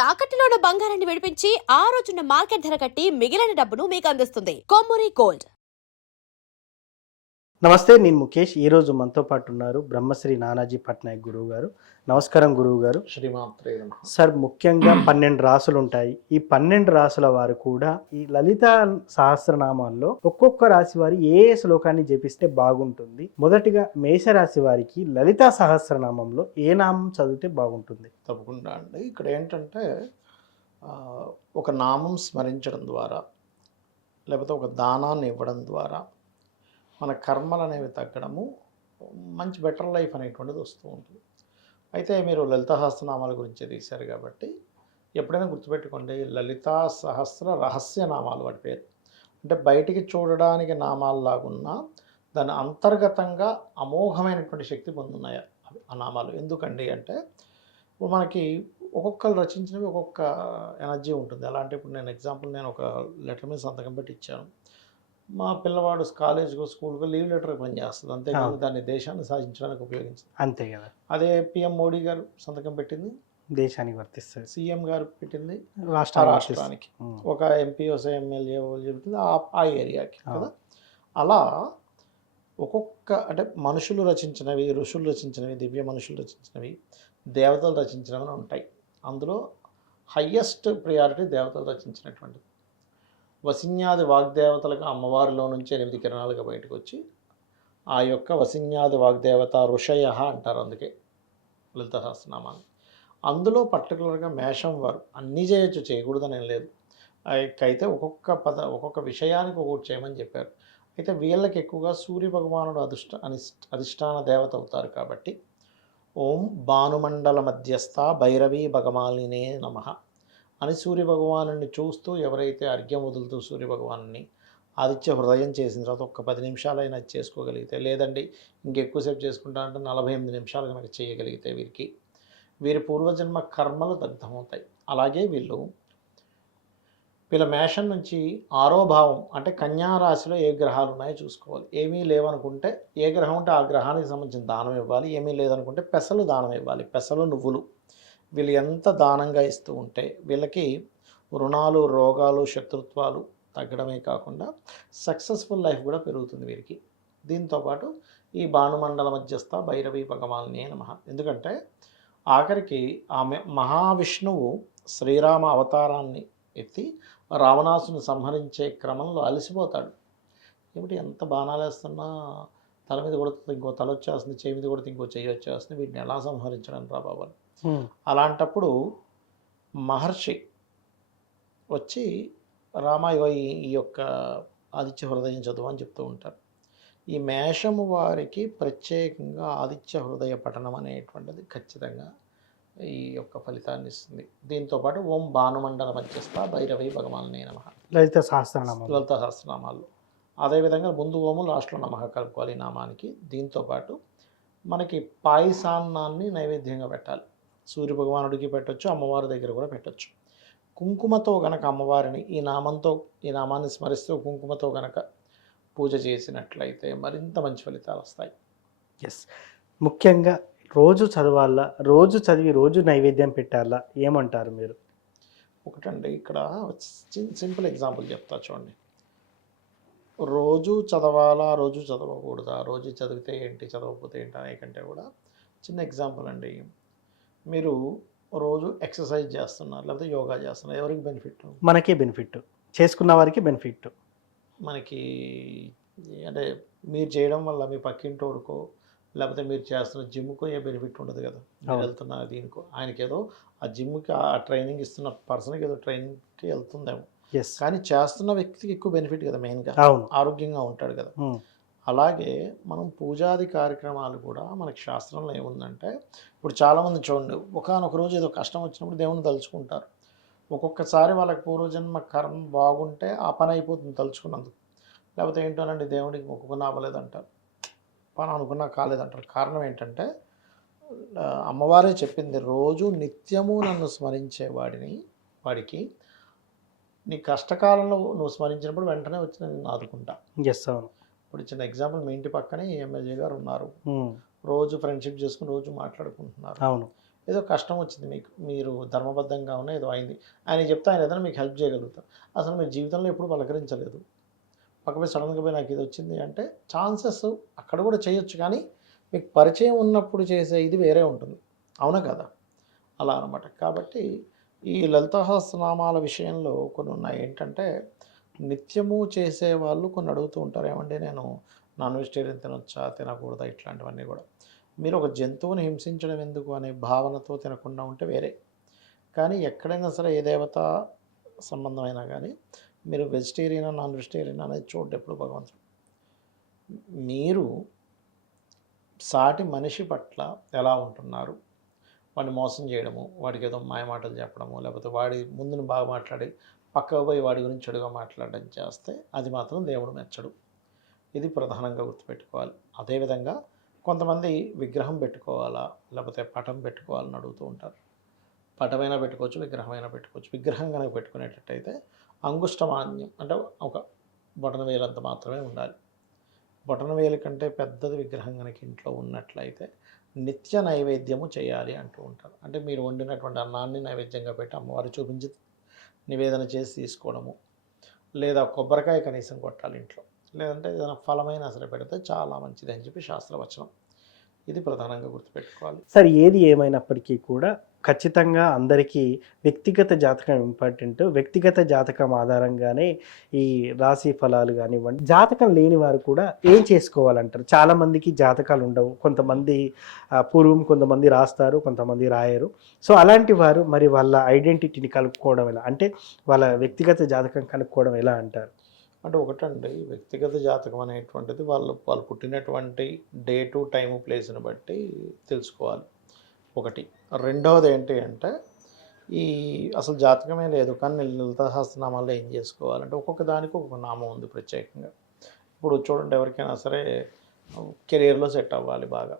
తాకట్టులో ఉన్న బంగారాన్ని విడిపించి ఆ రోజున్న మార్కెట్ ధర కట్టి మిగిలిన డబ్బును మీకు అందిస్తుంది కొమ్మూరి గోల్డ్. నమస్తే, నేను ముఖేష్. ఈరోజు మనతో పాటు ఉన్నారు బ్రహ్మశ్రీ నానాజీ పట్నాయక్ గురువు గారు. నమస్కారం గురువు గారు. శ్రీమాత్రే నమః. సార్, ముఖ్యంగా 12 రాసులు ఉంటాయి. ఈ 12 రాసుల వారు కూడా ఈ లలిత సహస్రనామాల్లో ఒక్కొక్క రాశి వారి ఏ శ్లోకాన్ని జపిస్తే బాగుంటుంది? మొదటిగా మేషరాశి వారికి లలిత సహస్రనామంలో ఏ నామం చదివితే బాగుంటుంది? తప్పకుండా అండి. ఇక్కడ ఏంటంటే ఒక నామం స్మరించడం ద్వారా లేకపోతే ఒక దానాన్ని ఇవ్వడం ద్వారా మన కర్మలు అనేవి తగ్గడము, మంచి బెటర్ లైఫ్ అనేటువంటిది వస్తూ ఉంటుంది. అయితే మీరు లలితా సహస్రనామాల గురించి తీశారు కాబట్టి ఎప్పుడైనా గుర్తుపెట్టుకోండి, లలితా సహస్ర రహస్య నామాలు వాటి పేరు. అంటే బయటికి చూడడానికి నామాల్లాగున్నా దాని అంతర్గతంగా అమోఘమైనటువంటి శక్తి పొందున్నాయి ఆ నామాలు. ఎందుకండి అంటే ఇప్పుడు మనకి ఒక్కొక్కరు రచించినవి ఒక్కొక్క ఎనర్జీ ఉంటుంది. ఎలా అంటే ఇప్పుడు నేను ఒక లెటర్ మీద సంతకం పెట్టి ఇచ్చాను. మా పిల్లవాడు కాలేజ్కో స్కూల్కో లీవ్ లెటర్ పనిచేస్తుంది, అంతేకాదు దాన్ని దేశాన్ని సాధించడానికి ఉపయోగించింది. అంతే కదా. అదే పిఎం మోడీ గారు సంతకం పెట్టింది దేశానికి వర్తిస్తుంది, సీఎం గారు పెట్టింది రాష్ట్రానికి, ఒక ఎంపీఓ ఎమ్మెల్యే చెబుతుంది ఆ ఏరియాకి కదా. అలా ఒక్కొక్క అంటే మనుషులు రచించినవి, ఋషులు రచించినవి, దివ్య మనుషులు రచించినవి, దేవతలు రచించినవి ఉంటాయి. అందులో హయ్యెస్ట్ ప్రియారిటీ దేవతలు రచించినటువంటిది. వసిన్యాది వాగ్దేవతలకు అమ్మవారిలో నుంచి 8 కిరణాలుగా బయటకు వచ్చి ఆ యొక్క వసిన్యాది వాగ్దేవత ఋషయ అంటారు, అందుకే లలిత సహస్రనామాన్ని. అందులో పర్టికులర్గా మేషం వారు అన్నీ చేయొచ్చు, చేయకూడదని ఏం లేదు. అయితే ఒక్కొక్క విషయానికి ఒక్కొక్కటి చేయమని చెప్పారు. అయితే వీళ్ళకి ఎక్కువగా సూర్య భగవానుడు అధిష్టాన దేవత అవుతారు కాబట్టి ఓం భానుమండల మధ్యస్థ భైరవీ భగమాలినే నమః అని సూర్య భగవాను చూస్తూ ఎవరైతే అర్ఘ్యం వదులుతూ సూర్య భగవాను ఆదిత్య హృదయం చేసిన తర్వాత ఒక్క 10 నిమిషాలైనా చేసుకోగలిగితే, లేదండి ఇంకెక్కువసేపు చేసుకుంటా అంటే 48 నిమిషాలు కనుక చేయగలిగితే వీరి పూర్వజన్మ కర్మలు దగ్ధమవుతాయి. అలాగే వీళ్ళ మేషం నుంచి 6వ భావం అంటే కన్యా రాశిలో ఏ గ్రహాలు ఉన్నాయో చూసుకోవాలి. ఏమీ లేవనుకుంటే ఏ గ్రహం ఉంటే ఆ గ్రహానికి సంబంధించిన దానం ఇవ్వాలి. ఏమీ లేదనుకుంటే పెసలు దానం ఇవ్వాలి. పెసలు, నువ్వులు వీళ్ళు ఎంత దానంగా ఇస్తూ ఉంటే వీళ్ళకి రుణాలు, రోగాలు, శత్రుత్వాలు తగ్గడమే కాకుండా సక్సెస్ఫుల్ లైఫ్ కూడా పెరుగుతుంది వీరికి. దీంతోపాటు ఈ భానుమండల మధ్యస్థ భైరవీ భగవాన్నే నమః. ఎందుకంటే ఆఖరికి ఆమె మహావిష్ణువు శ్రీరామ అవతారాన్ని ఎత్తి రావణాసుని సంహరించే క్రమంలో అలసిపోతాడు. ఏమిటి ఎంత బాణాలు వేస్తున్నా తల మీద కొడుతుంది, ఇంకో తల వచ్చేస్తుంది, చేయి మీద కొడితే ఇంకో చెయ్యి వచ్చేస్తుంది, వీటిని ఎలా సంహరించడం రా బాబు అని. అలాంటప్పుడు మహర్షి వచ్చి రామాయణ ఈ యొక్క ఆదిత్య హృదయం చదువు అని చెప్తూ ఉంటారు. ఈ మేషము వారికి ప్రత్యేకంగా ఆదిత్య హృదయ పఠనం అనేటువంటిది ఖచ్చితంగా ఈ యొక్క ఫలితాన్ని ఇస్తుంది. దీంతోపాటు ఓం భానుమండల మధ్యస్థ భైరవీ భగవాన్నే నమః లలిత సహస్రనామాలు. అదేవిధంగా ముందు ఓము లాస్ట్లో నమః కలుపుకోవాలి ఈ నామానికి. దీంతోపాటు మనకి పాయసాన్నాన్ని నైవేద్యంగా పెట్టాలి. సూర్య భగవానుడికి పెట్టొచ్చు, అమ్మవారి దగ్గర కూడా పెట్టొచ్చు. కుంకుమతో గనక అమ్మవారిని ఈ నామాన్ని స్మరిస్తూ కుంకుమతో గనక పూజ చేసినట్లయితే మరింత మంచి ఫలితాలు వస్తాయి. ఎస్, ముఖ్యంగా రోజు చదవాలా, రోజు చదివి రోజు నైవేద్యం పెట్టాలా, ఏమంటారు మీరు? ఒకటండి, ఇక్కడ సింపుల్ ఎగ్జాంపుల్ చెప్తా చూడండి. రోజు చదవాలా, రోజు చదవకూడదా, రోజు చదివితే ఏంటి, చదవకపోతే ఏంటి అనే కంటే కూడా చిన్న ఎగ్జాంపుల్ అండి. మీరు రోజు ఎక్సర్సైజ్ చేస్తున్నారు, లేకపోతే యోగా చేస్తున్నారు, ఎవరికి బెనిఫిట్? మనకే బెనిఫిట్, చేసుకున్న వారికి బెనిఫిట్. మనకి అంటే మీరు చేయడం వల్ల మీ పక్కింటోడుకో లేకపోతే మీరు చేస్తున్న జిమ్కో ఏ బెనిఫిట్ ఉండదు కదా. మీరు వెళ్తున్న దీనికో ఆయనకి ఏదో ఆ జిమ్కి ఆ ట్రైనింగ్ ఇస్తున్న పర్సన్కి ఏదో ట్రైనింగ్కి వెళ్తుందేమో, కానీ చేస్తున్న వ్యక్తికి ఎక్కువ బెనిఫిట్ కదా, మెయిన్గా ఆరోగ్యంగా ఉంటాడు కదా. అలాగే మనం పూజాది కార్యక్రమాలు కూడా మనకి శాస్త్రంలో ఏముందంటే, ఇప్పుడు చాలామంది చూడండి, ఒకానొక రోజు ఏదో కష్టం వచ్చినప్పుడు దేవుని తలుచుకుంటారు. ఒక్కొక్కసారి వాళ్ళకి పూర్వజన్మ కర్మ బాగుంటే ఆ పని అయిపోతుంది తలుచుకున్నందుకు. లేకపోతే ఏంటోనండి దేవుడికి మొక్కుకున్నా అవ్వలేదంటారు, పని అనుకున్నా కాలేదంటారు. కారణం ఏంటంటే అమ్మవారే చెప్పింది, రోజు నిత్యము నన్ను స్మరించే వాడికి నీ కష్టకాలంలో నువ్వు స్మరించినప్పుడు వెంటనే వచ్చి నేను ఆదుకుంటా. ఇప్పుడు చిన్న ఎగ్జాంపుల్, మీ ఇంటి పక్కనే ఎమ్మెల్యే గారు ఉన్నారు, రోజు ఫ్రెండ్షిప్ చేసుకుని రోజు మాట్లాడుకుంటున్నారు. అవును, ఏదో కష్టం వచ్చింది మీకు, మీరు ధర్మబద్ధంగా ఉన్న ఏదో అయింది, ఆయన చెప్తే ఆయన ఏదైనా మీకు హెల్ప్ చేయగలుగుతారు. అసలు మీరు జీవితంలో ఎప్పుడు పలకరించలేదు, పక్కపై సడన్గా పోయి నాకు ఇది వచ్చింది అంటే ఛాన్సెస్ అక్కడ కూడా చేయొచ్చు, కానీ మీకు పరిచయం ఉన్నప్పుడు చేసే ఇది వేరే ఉంటుంది, అవునా కదా? అలా అనమాట. కాబట్టి ఈ లలితా సహస్రనామాల విషయంలో కొన్ని ఉన్నాయి. ఏంటంటే నిత్యము చేసేవాళ్ళు కొన్ని అడుగుతూ ఉంటారు, ఏమంటే నేను నాన్ వెజిటేరియన్ తినొచ్చా తినకూడదా ఇట్లాంటివన్నీ కూడా. మీరు ఒక జంతువుని హింసించడం ఎందుకు అనే భావనతో తినకుండా ఉంటే వేరే, కానీ ఎక్కడైనా సరే ఏ దేవత సంబంధమైనా కానీ మీరు వెజిటేరియన్ నాన్ వెజిటేరియన్ అనేది చూడండి ఎప్పుడు భగవంతుడు. మీరు సాటి మనిషి పట్ల ఎలా ఉంటున్నారు, వాడిని మోసం చేయడము, వాడికి ఏదో మాయమాటలు చెప్పడము, లేకపోతే వాడి ముందుని బాగా మాట్లాడి పక్కకు పోయి వాడి గురించి చెడుగా మాట్లాడడం చేస్తే అది మాత్రం దేవుడు మెచ్చడు. ఇది ప్రధానంగా గుర్తుపెట్టుకోవాలి. అదేవిధంగా కొంతమంది విగ్రహం పెట్టుకోవాలా లేకపోతే పటం పెట్టుకోవాలని అడుగుతూ ఉంటారు. పటమైనా పెట్టుకోవచ్చు, విగ్రహమైనా పెట్టుకోవచ్చు. విగ్రహం కనుక పెట్టుకునేటట్టయితే అంగుష్టమాన్యం అంటే ఒక బొటన వేలంత మాత్రమే ఉండాలి. బొటన వేలు కంటే పెద్దది విగ్రహం కనుక ఇంట్లో ఉన్నట్లయితే నిత్య నైవేద్యము చేయాలి అంటూ ఉంటారు. అంటే మీరు వండినటువంటి అన్నాన్ని నైవేద్యంగా పెట్టి అమ్మవారు చూపించి నివేదన చేసి తీసుకోవడము, లేదా కొబ్బరికాయ కనీసం కొట్టాలి ఇంట్లో, లేదంటే ఏదైనా ఫలమైనా సరే పెడితే చాలా మంచిది అని చెప్పి శాస్త్రవచనం. ఇది ప్రధానంగా గుర్తుపెట్టుకోవాలి. సార్ ఏది ఏమైనప్పటికీ కూడా ఖచ్చితంగా అందరికీ వ్యక్తిగత జాతకం ఇంపార్టెంట్. వ్యక్తిగత జాతకం ఆధారంగానే ఈ రాశి ఫలాలు కానివ్వండి. జాతకం లేని వారు కూడా ఏం చేసుకోవాలంటారు? చాలామందికి జాతకాలు ఉండవు, కొంతమంది పూర్వం కొంతమంది రాస్తారు, కొంతమంది రాయరు. సో అలాంటి వారు మరి వాళ్ళ ఐడెంటిటీని కలుపుకోవడం ఎలా, అంటే వాళ్ళ వ్యక్తిగత జాతకం కనుక్కోవడం ఎలా అంటారు? అంటే ఒకటండి, వ్యక్తిగత జాతకం అనేటువంటిది వాళ్ళు పుట్టినటువంటి డేటు టైము ప్లేస్ని బట్టి తెలుసుకోవాలి ఒకటి. రెండవది ఏంటి అంటే ఈ అసలు జాతకమే లేదు కానీ లలితా సహస్రనామాల్లో ఏం చేసుకోవాలంటే ఒక్కొక్క దానికి ఒక్కొక్క నామం ఉంది ప్రత్యేకంగా. ఇప్పుడు చూడండి, ఎవరికైనా సరే కెరియర్లో సెట్ అవ్వాలి బాగా,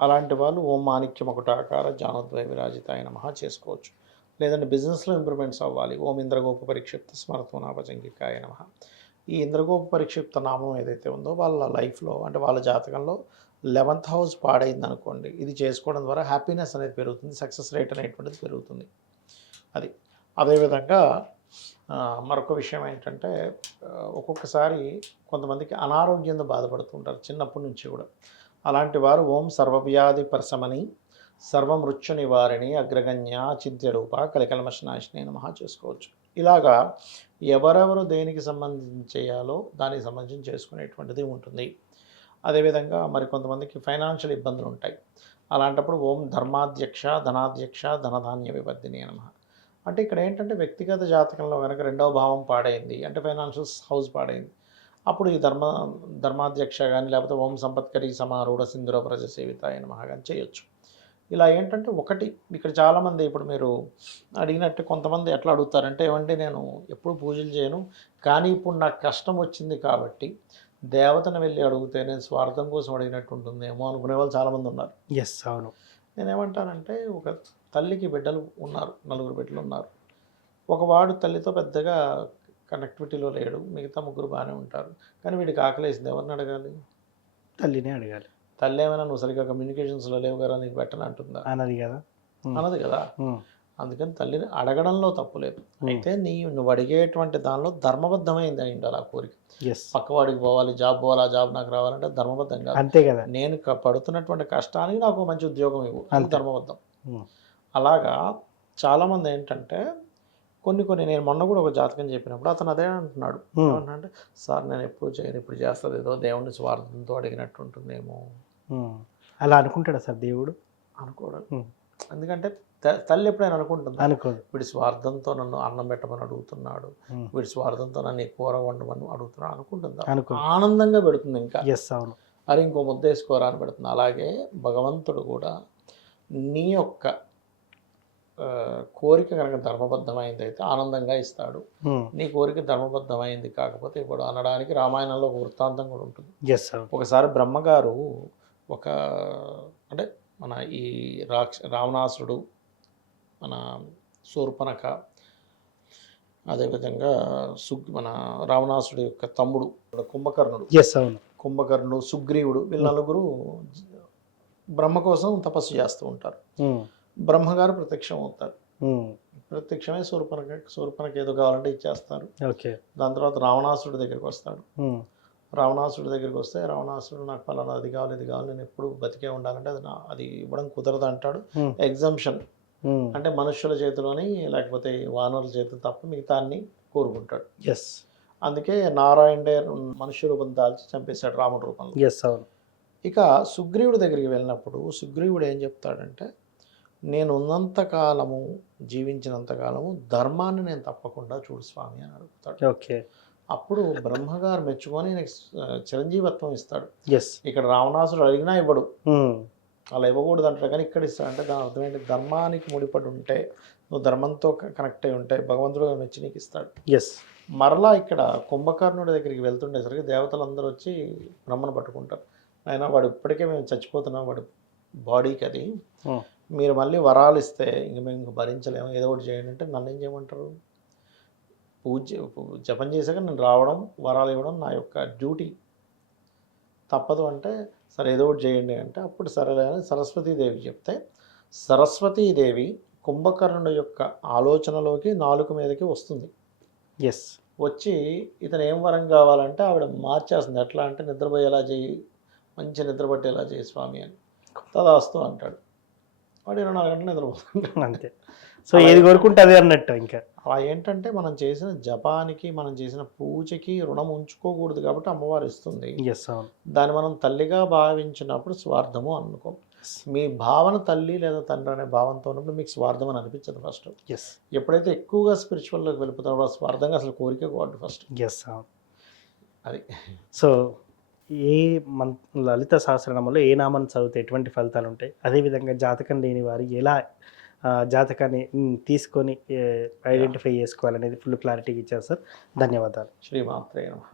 అలాంటి వాళ్ళు ఓం మాణిక్యం ఒకటాకార జానోద్వయ విరాజితాయ నమః చేసుకోవచ్చు. లేదంటే బిజినెస్లో ఇంప్రూవ్మెంట్స్ అవ్వాలి, ఓం ఇంద్రగోప పరిక్షిప్త స్మరతోనాభజంగికాయ నమః. ఈ ఇంద్రగోప పరిక్షిప్త నామం ఏదైతే ఉందో వాళ్ళ లైఫ్లో అంటే వాళ్ళ జాతకంలో 11th హౌస్ పాడైంది అనుకోండి, ఇది చేసుకోవడం ద్వారా హ్యాపీనెస్ అనేది పెరుగుతుంది, సక్సెస్ రేట్ అనేటువంటిది పెరుగుతుంది. అది అదేవిధంగా మరొక విషయం ఏంటంటే ఒక్కొక్కసారి కొంతమందికి అనారోగ్యంతో బాధపడుతుంటారు చిన్నప్పటి నుంచి కూడా. అలాంటి వారు ఓం సర్వవ్యాధి పరశమని సర్వమృత్యు నివారిణి అగ్రగణ్య చింత్య రూప కలికల్మషనాశిని నమః చేసుకోవచ్చు. ఇలాగా ఎవరెవరు దేనికి సంబంధించి చేయాలో దానికి సంబంధించి చేసుకునేటువంటిది ఉంటుంది. అదేవిధంగా మరి కొంతమందికి ఫైనాన్షియల్ ఇబ్బందులు ఉంటాయి. అలాంటప్పుడు ఓం ధర్మాధ్యక్ష ధనాధ్యక్ష ధనధాన్య వివర్ధిని నమః. అంటే ఇక్కడ ఏంటంటే వ్యక్తిగత జాతకంలో కనుక 2వ భావం పాడైంది అంటే ఫైనాన్షియల్ హౌస్ పాడైంది, అప్పుడు ఈ ధర్మాధ్యక్ష కానీ లేకపోతే ఓం సంపత్కరి సమారూఢ సింధుర ప్రజ సేవితాయ నమః కానీ చేయొచ్చు. ఇలా ఏంటంటే ఒకటి ఇక్కడ చాలామంది ఇప్పుడు మీరు అడిగినట్టు కొంతమంది ఎట్లా అడుగుతారంటే, ఏమంటే నేను ఎప్పుడు పూజలు చేయను కానీ ఇప్పుడు నాకు కష్టం వచ్చింది కాబట్టి దేవతను వెళ్ళి అడిగితే నేను స్వార్థం కోసం అడిగినట్టు ఉంటుందేమో అనుకునే వాళ్ళు చాలామంది ఉన్నారు. ఎస్, అవును. నేనేమంటానంటే ఒక తల్లికి బిడ్డలు ఉన్నారు, 4 బిడ్డలు ఉన్నారు. ఒకవాడు తల్లితో పెద్దగా కనెక్టివిటీలో లేడు, మిగతా 3 బాగానే ఉంటారు. కానీ వీడికి ఆకలేసింది, ఎవరిని అడగాలి? తల్లినే అడగాలి. తల్లి ఏమైనా నువ్వు సరిగ్గా కమ్యూనికేషన్స్లో లేవు కదా నీకు పెట్టను అంటుందా? అన్నది కదా, అన్నది కదా. అందుకని తల్లిని అడగడంలో తప్పు లేదు. అయితే నువ్వు అడిగేటువంటి దానిలో ధర్మబద్ధమైంది అయి ఉండాలి ఆ కోరిక. పక్కవాడికి పోవాలి, జాబ్ పోవాలి, ఆ జాబ్ నాకు రావాలంటే ధర్మబద్ధం కాదు. అంతే కదా. నేను పడుతున్నటువంటి కష్టానికి నాకు మంచి ఉద్యోగం ఇవ్వు, అది ధర్మబద్ధం. అలాగా చాలామంది ఏంటంటే కొన్ని నేను మొన్న కూడా ఒక జాతకం చెప్పినప్పుడు అతను అదే అంటున్నాడు, ఏమన్నా సార్ నేను ఎప్పుడు చేయను, ఇప్పుడు చేస్తుంది ఏదో దేవుడిని స్వార్థంతో అడిగినట్టు ఉంటుందేమో. అలా అనుకుంటాడా సార్ దేవుడు? అనుకోడు. ఎందుకంటే తల్లి ఎప్పుడైనా అనుకుంటుంది, అనుకోదు. వీడి స్వార్థంతో నన్ను అన్నం పెట్టమని అడుగుతున్నాడు, వీడి స్వార్థంతో నన్ను ఈ కూర వండమని అడుగుతున్నాడు అనుకుంటుందా? ఆనందంగా పెడుతుంది. ఇంకా అవును, అరే ఇంకో ముద్ద వేసుకోరా అని పెడుతుంది. అలాగే భగవంతుడు కూడా నీ యొక్క కోరిక కనుక ధర్మబద్ధమైంది అయితే ఆనందంగా ఇస్తాడు. నీ కోరిక ధర్మబద్ధమైంది కాకపోతే ఇప్పుడు అనడానికి రామాయణంలో ఒక వృత్తాంతం కూడా ఉంటుంది. ఒకసారి బ్రహ్మగారు ఒక అంటే మన ఈ రావణాసురుడు, మన శూర్పణఖ, అదేవిధంగా మన రావణాసురుడు యొక్క తమ్ముడు కుంభకర్ణుడు, సుగ్రీవుడు, వీళ్ళ 4 బ్రహ్మ కోసం తపస్సు చేస్తూ ఉంటారు. బ్రహ్మగారు ప్రత్యక్షం అవుతారు. ఉమ్, ప్రత్యక్షమై శూర్పణకి ఏదో కావాలంటే ఇచ్చేస్తారు. ఓకే. దాని తర్వాత రావణాసుడి దగ్గరికి వస్తాడు. ఉమ్, రావణాసుడి దగ్గరికి వస్తే రావణాసుడు నాకు పలానా అది కావాలి ఇది కావాలి నేను ఎప్పుడు బతికే ఉండాలంటే అది ఇవ్వడం కుదరదు అంటాడు. ఉమ్, ఎగ్జంప్షన్ ఉమ్, అంటే మనుష్యుల చేతిలోని లేకపోతే వానరుల చేతులు తప్ప మిగతా అన్ని కోరుకుంటాడు. ఎస్, అందుకే నారాయణుడే మనుష్య రూపం దాల్చి చంపేశాడు రాముడి రూపంలో. ఎస్, అవును. ఇక సుగ్రీవుడి దగ్గరికి వెళ్ళినప్పుడు సుగ్రీవుడు ఏం చెప్తాడంటే నేను ఉన్నంత కాలము జీవించినంత కాలము ధర్మాన్ని నేను తప్పకుండా చూడు స్వామి అని అడుగుతాడు. ఓకే. అప్పుడు బ్రహ్మగారు మెచ్చుకొని చిరంజీవత్వం ఇస్తాడు. ఎస్. ఇక్కడ రావణాసుడు అడిగినా ఇవ్వడు, ఉమ్, అలా ఇవ్వకూడదు అంటాడు, కానీ ఇక్కడ ఇస్తాడంటే దాని అర్థం ఏంటి? ధర్మానికి ముడిపడి ఉంటే నువ్వు ధర్మంతో కనెక్ట్ అయి ఉంటే భగవంతుడు మెచ్చి నీకు ఇస్తాడు. ఎస్. మరలా ఇక్కడ కుంభకర్ణుడి దగ్గరికి వెళ్తుండేసరికి దేవతలందరూ వచ్చి బ్రహ్మను పట్టుకుంటారు. అయినా వాడు ఇప్పటికే మేము చచ్చిపోతున్నాం, వాడి బాడీకి అది ఉమ్, మీరు మళ్ళీ వరాలు ఇస్తే ఇంక మేము ఇంక భరించలేము, ఏదో ఒకటి చేయండి అంటే నన్ను ఏం చేయమంటారు? జపం చేశాక నేను రావడం వరాలు ఇవ్వడం నా యొక్క డ్యూటీ, తప్పదు అంటే సరే ఏదో ఒకటి చేయండి అంటే అప్పుడు సరేలే అని సరస్వతీదేవి చెప్తే సరస్వతీదేవి కుంభకర్ణుడి యొక్క ఆలోచనలోకి నాలుక మీదకి వస్తుంది. ఎస్. వచ్చి ఇతను ఏం వరం కావాలంటే ఆవిడ మార్చేస్తుంది. ఎట్లా అంటే నిద్రపోయేలా చేయి, మంచి నిద్రపట్టేలా చేయి స్వామి అని. తదాస్తు అంటాడు. వాడు 24 గంటలు నిద్రపోతుంటాడు. అంతే. సో ఏది కోరుకుంటే అదే అన్నట్టు ఇంకా. అలా ఏంటంటే మనం చేసిన జపానికి మనం చేసిన పూజకి రుణం ఉంచుకోకూడదు కాబట్టి అమ్మవారు ఇస్తుంది. ఎస్, అవును. దాన్ని మనం తల్లిగా భావించినప్పుడు స్వార్థము అనుకో. మీ భావన తల్లి లేదా తండ్రి అనే భావంతో ఉన్నప్పుడు మీకు స్వార్థం అని అనిపించదు ఫస్ట్. ఎస్. ఎప్పుడైతే ఎక్కువగా స్పిరిచువల్లోకి వెళ్ళిపోతారో స్వార్థంగా అసలు కోరిక కోవద్దు ఫస్ట్. ఎస్, అవును. అది. సో ఏ లలిత సహస్రనామంలో ఏ నామాన్ని చదివితే ఎటువంటి ఫలితాలు ఉంటాయి, అదేవిధంగా జాతకం లేని వారు ఎలా జాతకాన్ని తీసుకొని ఐడెంటిఫై చేసుకోవాలనేది ఫుల్ క్లారిటీగా ఇచ్చారు సార్. ధన్యవాదాలు. శ్రీమాత్రే నమః.